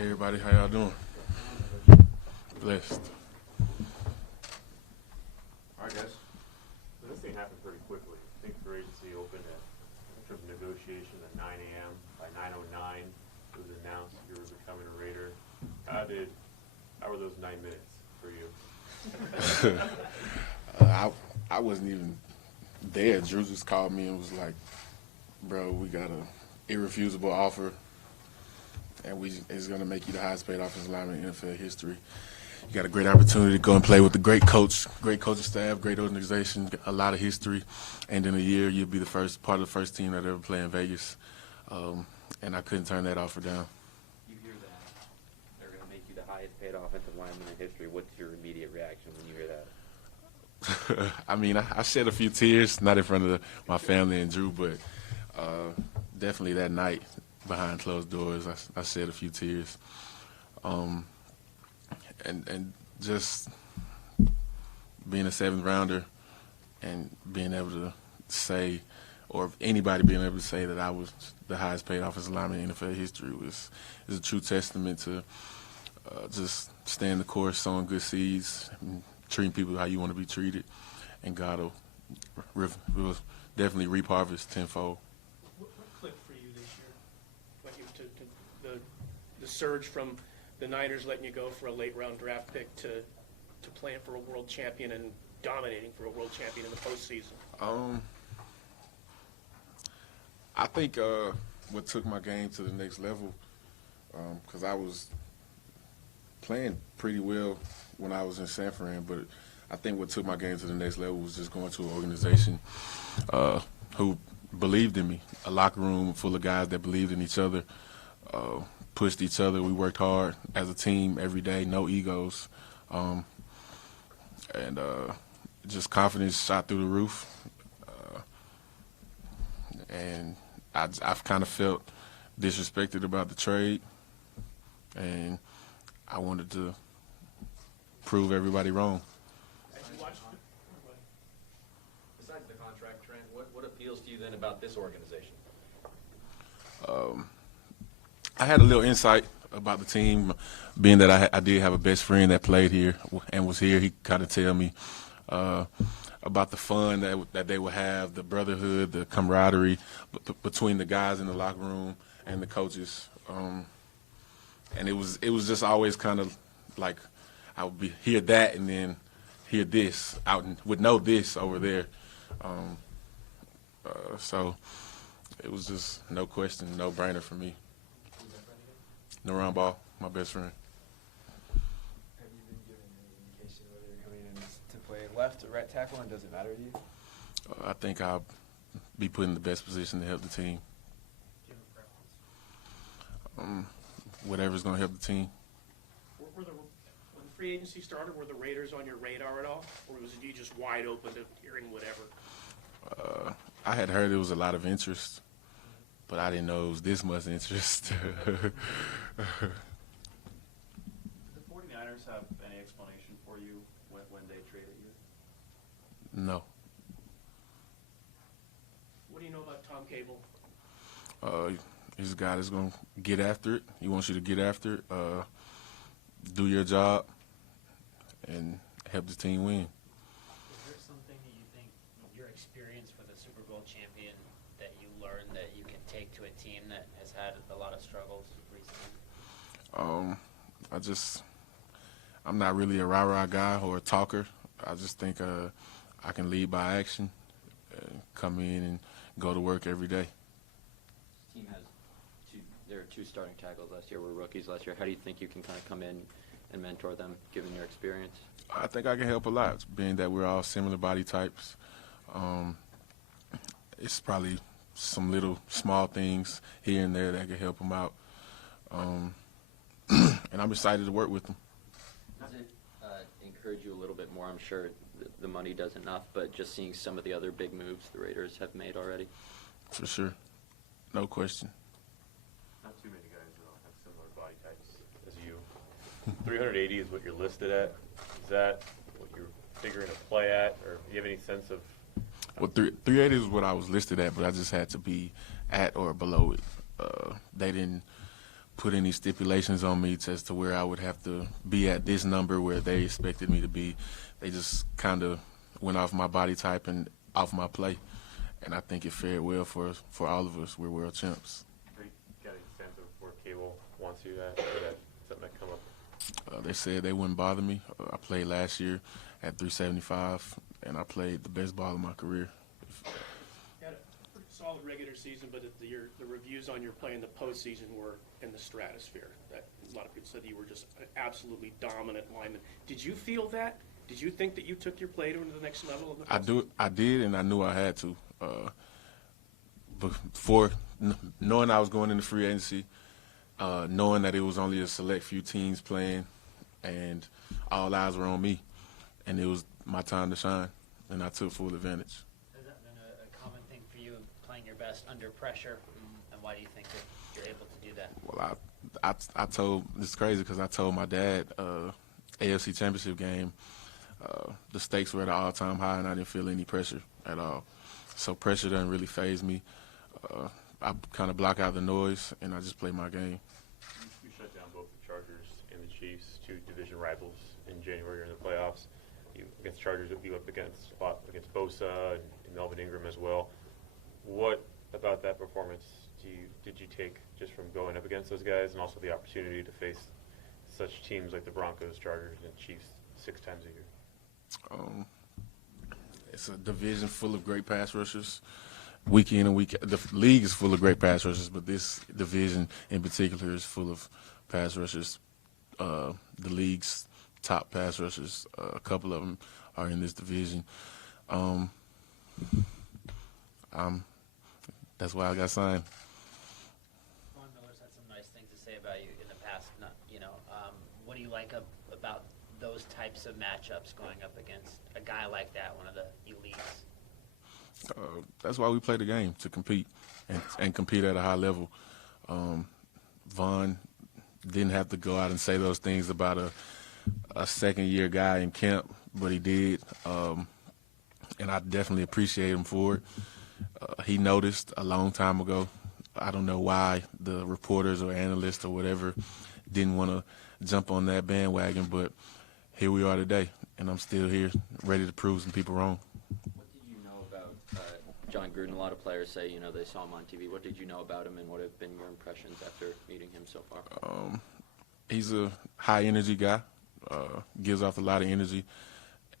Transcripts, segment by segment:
Hey everybody, how y'all doing? Blessed. All right, guys. So this thing happened pretty quickly. I think free agency opened at, in terms of negotiation, at 9 a.m. By 9:09, it was announced you were becoming a Raider. How were those 9 minutes for you? I wasn't even there. Drew just called me and was like, "Bro, we got a irrefusable offer, and it's going to make you the highest paid offensive lineman in NFL history. You got a great opportunity to go and play with a great coach, great coaching staff, great organization, a lot of history, and in a year you'll be the first part of the first team that ever play in Vegas." And I couldn't turn that offer down. You hear that they're going to make you the highest paid offensive lineman in history. What's your immediate reaction when you hear that? I mean, I shed a few tears, not in front of my family and Drew, but definitely that night behind closed doors, I shed a few tears. And just being a seventh rounder and being able to say, or anybody being able to say that I was the highest paid offensive lineman in NFL history is a true testament to just staying the course, sowing good seeds, and treating people how you want to be treated, and God will definitely reap harvest tenfold. What clicked for you this year? The surge from the Niners letting you go for a late-round draft pick to playing for a world champion and dominating for a world champion in the postseason? I think what took my game to the next level, because I was playing pretty well when I was in San Fran, but I think what took my game to the next level was just going to an organization who believed in me, a locker room full of guys that believed in each other, pushed each other. We worked hard as a team every day, no egos, and just confidence shot through the roof. And I've kind of felt disrespected about the trade, and I wanted to prove everybody wrong. Besides the contract, Trent, what appeals to you then about this organization? I had a little insight about the team, being that I did have a best friend that played here and was here. He kind of tell me about the fun that they would have, the brotherhood, the camaraderie between the guys in the locker room and the coaches. And it was just always kind of like I would hear that and then hear this out and would know this over there. So it was just no question, no brainer for me. Naran Ball, my best friend. Have you been given any indication whether you're coming in to play left or right tackle, and does it matter to you? I think I'll be put in the best position to help the team. Do you have a preference? Whatever's going to help the team. When the free agency started, were the Raiders on your radar at all, or was you just wide open to hearing whatever? I had heard there was a lot of interest, but I didn't know it was this much interest. Did the 49ers have any explanation for you when they traded you? No. What do you know about Tom Cable? He's a guy that's going to get after it. He wants you to get after it, do your job, and help the team win. Is there something that you think your experience with a Super Bowl champion that you learned that you can take to a team that has had a lot of struggles recently? I'm not really a rah-rah guy or a talker. I just think I can lead by action, come in and go to work every day. This team has there are two starting tackles last year, were rookies last year. How do you think you can kind of come in and mentor them, given your experience? I think I can help a lot, being that we're all similar body types. It's probably some little small things here and there that can help them out. And I'm excited to work with them. Does it encourage you a little bit more? I'm sure the money does enough, but just seeing some of the other big moves the Raiders have made already? For sure. No question. Not too many guys have similar body types as you. 380 is what you're listed at. Is that what you're figuring to play at, or do you have any sense of? Well, 380 is what I was listed at, but I just had to be at or below it. They didn't put any stipulations on me as to where I would have to be at this number where they expected me to be. They just kind of went off my body type and off my play, and I think it fared well for all of us. We're world champs. Have you got a sense of where Cable wants you at, or that something that come up? They said they wouldn't bother me. I played last year at 375, and I played the best ball of my career. You had a pretty solid regular season, but the reviews on your play in the postseason were in the stratosphere. That a lot of people said you were just an absolutely dominant lineman. Did you feel that? Did you think that you took your play to the next level? I did, and I knew I had to. Before knowing I was going into free agency, knowing that it was only a select few teams playing, and all eyes were on me, and it was my time to shine, and I took full advantage. Has that been a common thing for you, playing your best under pressure, and why do you think that you're able to do that? Well, I told, it's crazy because I told my dad AFC Championship game, the stakes were at an all-time high, and I didn't feel any pressure at all. So pressure doesn't really faze me. I kind of block out the noise, and I just play my game. You shut down both the Chargers and the Chiefs, two division rivals, in January in the playoffs. Against Chargers, you up against Bosa and Melvin Ingram as well. What about that performance did you take just from going up against those guys, and also the opportunity to face such teams like the Broncos, Chargers, and Chiefs 6 times a year? It's a division full of great pass rushers. Week in and week out, the league is full of great pass rushers, but this division in particular is full of pass rushers. The league's top pass rushers, a couple of them are in this division. That's why I got signed. Von Miller's had some nice things to say about you in the past. What do you like about those types of matchups going up against a guy like that, one of the elites? That's why we play the game, to compete and compete at a high level. Von didn't have to go out and say those things about a second-year guy in camp, but he did, and I definitely appreciate him for it. He noticed a long time ago. I don't know why the reporters or analysts or whatever didn't want to jump on that bandwagon, but here we are today, and I'm still here, ready to prove some people wrong. What did you know about John Gruden? A lot of players say, they saw him on TV. What did you know about him, and what have been your impressions after meeting him so far? He's a high-energy guy, gives off a lot of energy,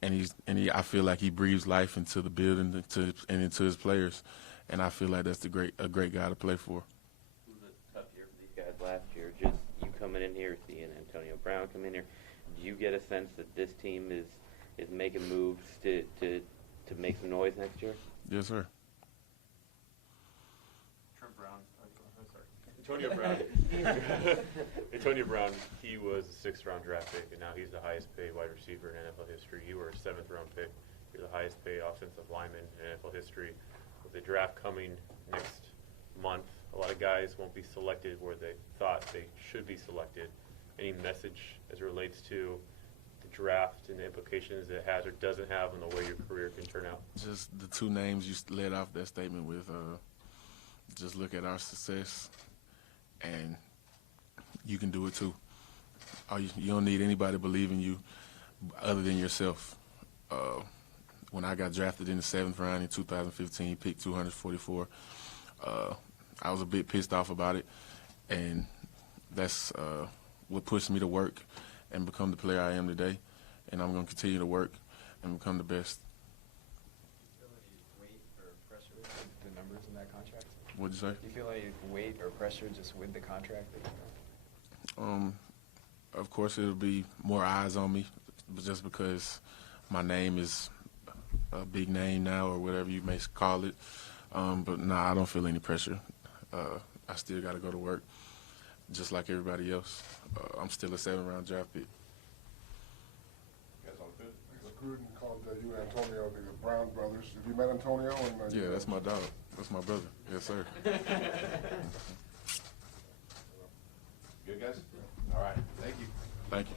and I feel like he breathes life into the building and into his players, and I feel like that's a great guy to play for. It was a tough year for these guys last year. Just you coming in here, seeing Antonio Brown come in here, do you get a sense that this team is making moves to make some noise next year? Yes, sir. Trent Brown. Antonio Brown. Antonio Brown, he was a 6th-round draft pick, and now he's the highest-paid wide receiver in NFL history. You were a 7th-round pick. You're the highest-paid offensive lineman in NFL history. With the draft coming next month, a lot of guys won't be selected where they thought they should be selected. Any message as it relates to the draft and the implications it has or doesn't have on the way your career can turn out? Just the two names you led off that statement with, just look at our success, and you can do it too. You don't need anybody believing you other than yourself. When I got drafted in the 7th round in 2015, picked 244, I was a bit pissed off about it, and that's what pushed me to work and become the player I am today, and I'm going to continue to work and become the best. Do you feel any weight or pressure with the numbers in that contract? What'd you say? Do you feel any weight or pressure just with the contract that you got? Of course, it'll be more eyes on me, but just because my name is a big name now, or whatever you may call it. But nah, I don't feel any pressure. I still got to go to work, just like everybody else. I'm still a 7th-round draft pick. You guys all good? Gruden called you and Antonio the Brown brothers. Have you met Antonio? Yeah, that's my dog. That's my brother. Yes, sir. Good guys? All right. Thank you. Thank you.